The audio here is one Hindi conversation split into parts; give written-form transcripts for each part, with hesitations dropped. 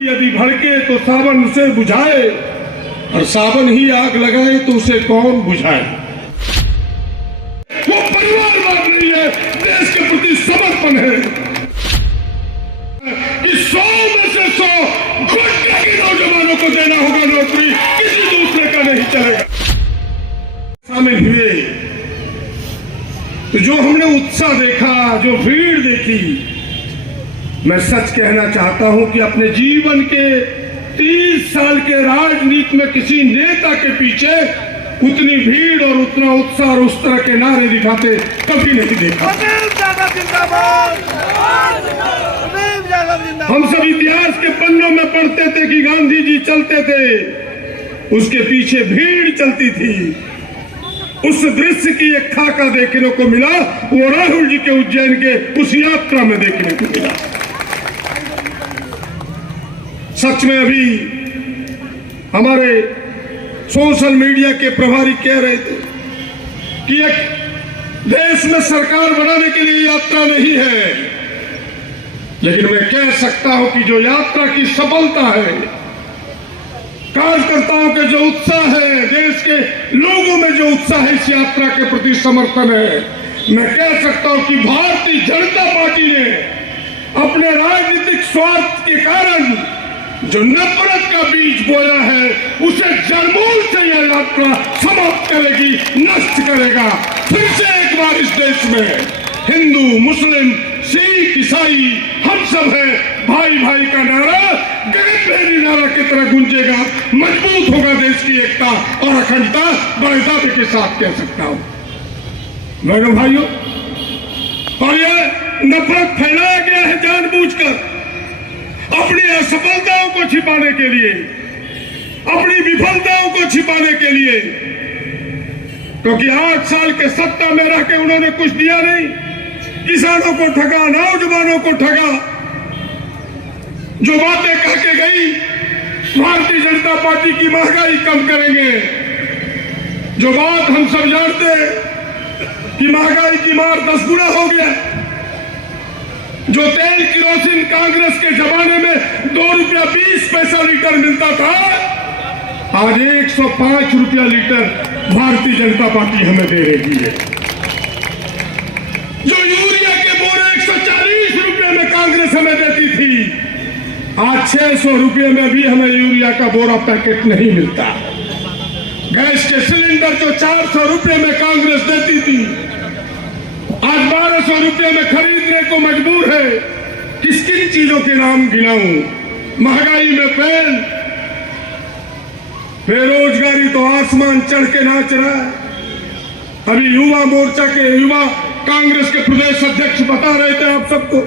यदि भड़के तो सावन उसे बुझाए और सावन ही आग लगाए तो उसे कौन बुझाए। वो परिवारवाद नहीं है, देश के प्रति समर्पण है कि 100 में से 100 घुटने के नौजवानों को देना होगा नौकरी, किसी दूसरे का नहीं चलेगा। शामिल हुए तो जो हमने उत्साह देखा, जो भीड़ देखी, मैं सच कहना चाहता हूं कि अपने जीवन के 30 साल के राजनीति में किसी नेता के पीछे उतनी भीड़ और उतना उत्साह और उस तरह के नारे दिखाते कभी नहीं देखा। हम सब इतिहास के पन्नों में पढ़ते थे कि गांधी जी चलते थे, उसके पीछे भीड़ चलती थी। उस दृश्य की एक खाका देखने को मिला, वो राहुल जी के उज्जैन के उस यात्रा में देखने को मिला। सच में अभी हमारे सोशल मीडिया के प्रभारी कह रहे थे कि एक देश में सरकार बनाने के लिए यात्रा नहीं है, लेकिन मैं कह सकता हूं कि जो यात्रा की सफलता है, कार्यकर्ताओं के जो उत्साह है, देश के लोगों में जो उत्साह है इस यात्रा के प्रति समर्थन है, मैं कह सकता हूं कि भारतीय जनता पार्टी ने अपने राजनीतिक स्वार्थ के कारण जो नफरत का बीज बोया है उसे जड़मूल से यह यात्रा समाप्त करेगी, नष्ट करेगा। फिर से एक बार इस देश में हिंदू, मुस्लिम, सिख, ईसाई हम सब है, भाई भाई का नारा गगनभेदी नारा की तरह गूंजेगा। मजबूत होगा देश की एकता और अखंडता, बड़े दावे के साथ कह सकता हूं। बहनों भाइयों, और यह नफरत फैलाया गया है जानबूझकर अपनी असफलताओं को छिपाने के लिए, अपनी विफलताओं को छिपाने के लिए, क्योंकि 8 साल के सत्ता में रह के उन्होंने कुछ दिया नहीं। किसानों को ठगा, नौजवानों को ठगा। जो बातें कह के गई भारतीय जनता पार्टी की महंगाई कम करेंगे, जो बात हम सब जानते हैं कि महंगाई की मार 10 गुना हो गया। जो तेल किरोसिन कांग्रेस के जमाने में 2 रुपया 20 पैसा लीटर मिलता था, आज 105 रुपया लीटर भारतीय जनता पार्टी हमें दे रही है। जो यूरिया के बोरे 140 रुपये में कांग्रेस हमें देती थी, आज 600 रुपये में भी हमें यूरिया का बोरा पैकेट नहीं मिलता। गैस के सिलेंडर जो 400 रुपये में कांग्रेस देती थी, आज 1200 रुपये में खरीदने को मजबूर है। किस किन चीजों के नाम गिनाऊं? महंगाई में पैन, बेरोजगारी तो आसमान चढ़ के नाच रहा है। अभी युवा मोर्चा के युवा कांग्रेस के प्रदेश अध्यक्ष बता रहे थे आप सबको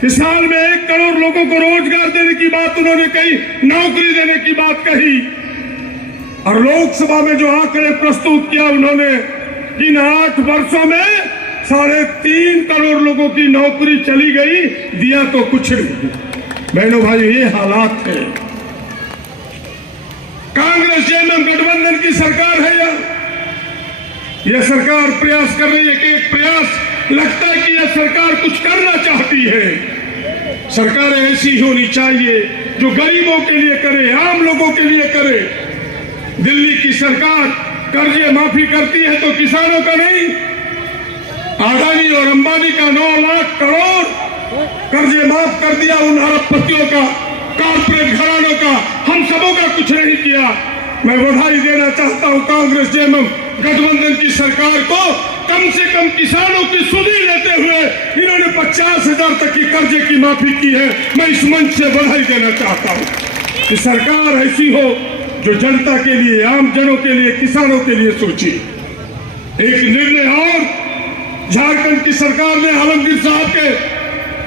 कि साल में 1 करोड़ लोगों को रोजगार देने की बात उन्होंने कही, नौकरी देने की बात कही। और लोकसभा में जो आंकड़े प्रस्तुत किया उन्होंने, इन 8 वर्षों में 3.5 करोड़ लोगों की नौकरी चली गई, दिया तो कुछ नहीं। बहनों भाई, ये हालात है। कांग्रेस जेएमएम गठबंधन की सरकार है यह सरकार प्रयास कर रही है कि एक प्रयास लगता है कि यह सरकार कुछ करना चाहती है। सरकार ऐसी होनी चाहिए जो गरीबों के लिए करे, आम लोगों के लिए करे। दिल्ली की सरकार कर्जे माफी करती है तो किसानों का नहीं। अडानी और अंबानी का 9 लाख करोड़ कर्जे माफ कर दिया, उन अरबपतियों का, कॉर्पोरेट घरानों का, हम सबों का कुछ नहीं किया। मैं बधाई देना चाहता हूं कांग्रेस जेएमएम गठबंधन की सरकार को। कम से कम किसानों की सुधी लेते हुए इन्होंने 50,000 तक की कर्जे की माफी की है। मैं इस मंच से बधाई देना चाहता हूं कि सरकार ऐसी हो जो जनता के लिए, आम जनों के लिए, किसानों के लिए सोची। एक निर्णय और झारखंड की सरकार ने आलमगीर साहब के,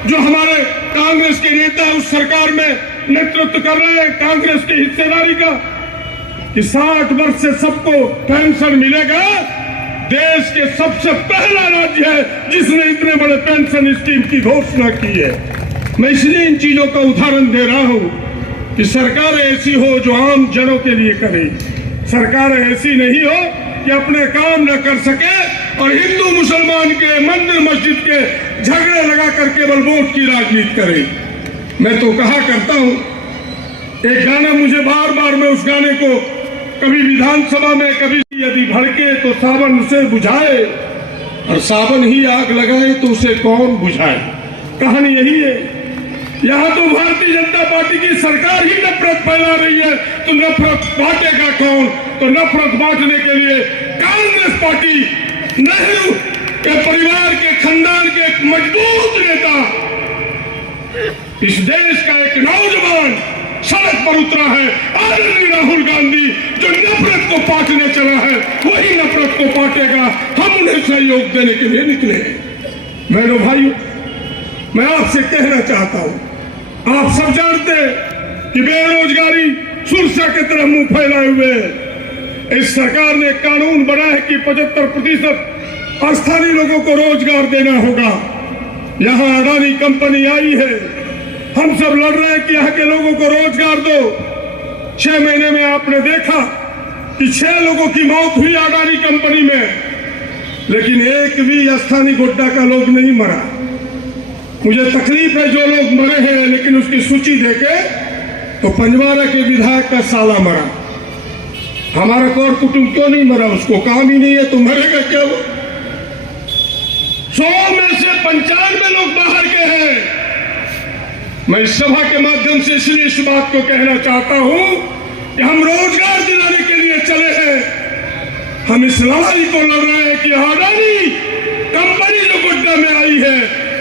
जो हमारे कांग्रेस के नेता उस सरकार में नेतृत्व कर रहे हैं कांग्रेस की हिस्सेदारी का, कि 60 वर्ष से सबको पेंशन मिलेगा। देश के सबसे पहला राज्य है जिसने इतने बड़े पेंशन स्कीम की घोषणा की है। मैं इसलिए इन चीजों का उदाहरण दे रहा हूं कि सरकार ऐसी हो जो आम जनों के लिए करे। सरकार ऐसी नहीं हो कि अपने काम न कर सके और हिंदू मुसलमान के, मंदिर मस्जिद के झगड़े लगाकर केवल वोट की राजनीति करे। मैं तो कहा करता हूं, एक गाना मुझे बार बार, मैं उस गाने को कभी विधानसभा में, कभी यदि भड़के तो सावन उसे बुझाए, और सावन ही आग लगाए तो उसे कौन बुझाए। कहानी यही है। यहाँ तो भारतीय जनता पार्टी की सरकार ही नफरत फैला रही है, तो नफरत बांटेगा कौन? तो नफरत बांटने के लिए कांग्रेस पार्टी, नेहरू के परिवार के खानदान के एक मजबूत नेता, इस देश का एक नौजवान सड़क पर उतरा है, आदरणीय राहुल गांधी, जो नफरत को बांटने चला है, वही नफरत को बांटेगा। हम उन्हें सहयोग देने के लिए निकले हैं। बहनों भाइयों, मैं आपसे कहना चाहता हूं, आप सब जानते हैं कि बेरोजगारी सुरसा की तरह मुंह फैलाए हुए है। इस सरकार ने कानून बना है कि 75% स्थानीय लोगों को रोजगार देना होगा। यहां अडानी कंपनी आई है, हम सब लड़ रहे हैं कि यहाँ के लोगों को रोजगार दो। 6 महीने में आपने देखा कि 6 लोगों की मौत हुई अडानी कंपनी में, लेकिन एक भी स्थानीय गोड्डा का लोग नहीं मरा। मुझे तकलीफ है जो लोग मरे हैं, लेकिन उसकी सूची देखे तो पंजवारा के विधायक का साला मरा। हमारा कौर कुटुंब क्यों नहीं मरा? उसको काम ही नहीं है तो मरेगा क्या वो? 100 में से 95 लोग बाहर के हैं। मैं इस सभा के माध्यम से इसलिए इस बात को कहना चाहता हूं कि हम रोजगार दिलाने के लिए चले हैं। हम इस लड़ाई को लड़ रहे हैं कि अडानी कंपनी जो गोड्डा में आई है,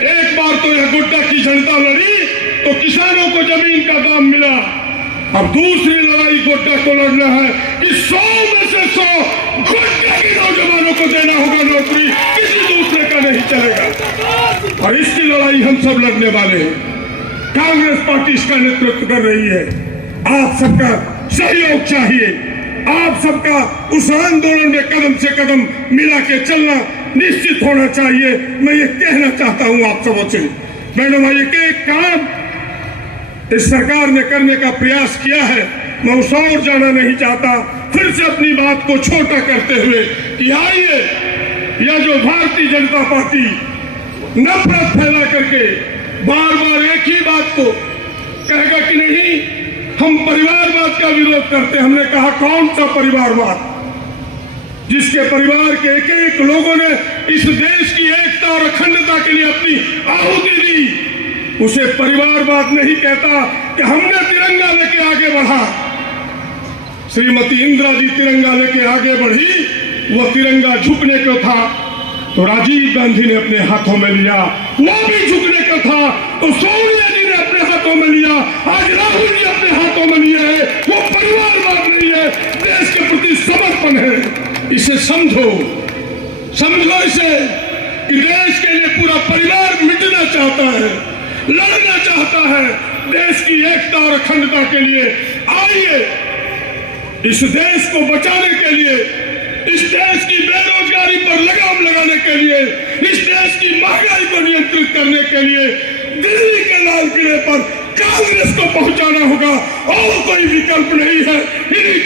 एक बार तो यह गोड्डा की जनता लड़ी तो किसानों को जमीन का दाम मिला। अब दूसरी लड़ाई गोड्डा को लड़ना है कि 100 में से 100 गोड्डा के नौजवानों को देना होगा नौकरी, किसी दूसरे का नहीं चलेगा। और इसकी लड़ाई हम सब लड़ने वाले हैं। कांग्रेस पार्टी इसका नेतृत्व कर रही है। आप सबका सहयोग चाहिए, आप सबका उस आंदोलन में कदम से कदम मिला के चलना निश्चित होना चाहिए। मैं ये कहना चाहता हूं आप सबों से, बहनों भाई, एक काम इस सरकार ने करने का प्रयास किया है। मैं उस और जाना नहीं चाहता, फिर से अपनी बात को छोटा करते हुए कि आइए, यह जो भारतीय जनता पार्टी नफरत फैला करके बार बार एक ही बात को कहेगा कि नहीं हम परिवारवाद का विरोध करते। हमने कहा कौन सा परिवारवाद? जिसके परिवार के एक एक लोगों ने इस देश की एकता और अखंडता के लिए अपनी आहुति दी, उसे परिवारवाद नहीं कहता। कि हमने तिरंगा लेके आगे बढ़ा, श्रीमती इंदिरा जी तिरंगा लेके आगे बढ़ी, वो तिरंगा झुकने को था तो राजीव गांधी ने अपने हाथों में लिया, वो भी झुकने का था तो सोनिया जी ने अपने हाथों में लिया, आज राहुल जी अपने हाथों में लिए है। वो परिवारवाद नहीं है, देश के प्रति समर्पण है। इसे समझो, समझो इसे कि देश के लिए पूरा परिवार मिटना चाहता है, लड़ना चाहता है देश की एकता और अखंडता के लिए। आइए, इस देश को बचाने के लिए, इस देश की बेरोजगारी पर लगाम लगाने के लिए, इस देश की महंगाई को नियंत्रित करने के लिए दिल्ली के लाल किले पर कांग्रेस को पहुंचाना होगा और कोई विकल्प नहीं है। इन्हीं